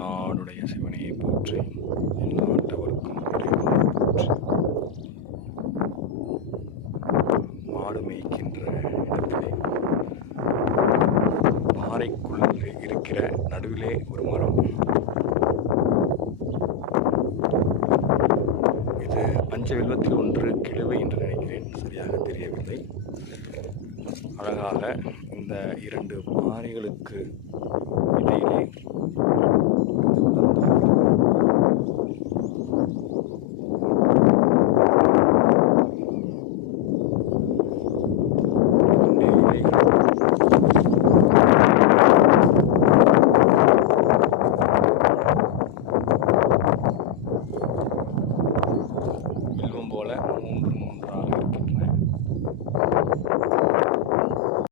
நாடுடைய சிவனையை போற்றி, நாட்டவர்க்கும் இறைவனை போற்றி. மாடு மேய்க்கின்ற இடத்திலே பாறைக்குள் இருக்கிற நடுவிலே ஒரு மரம். இது பஞ்சவில்வத்தில் ஒன்று கிழவை என்று நினைக்கிறேன், சரியாக தெரியவில்லை. அழகாக இந்த இரண்டு பாறைகளுக்கு இடையிலே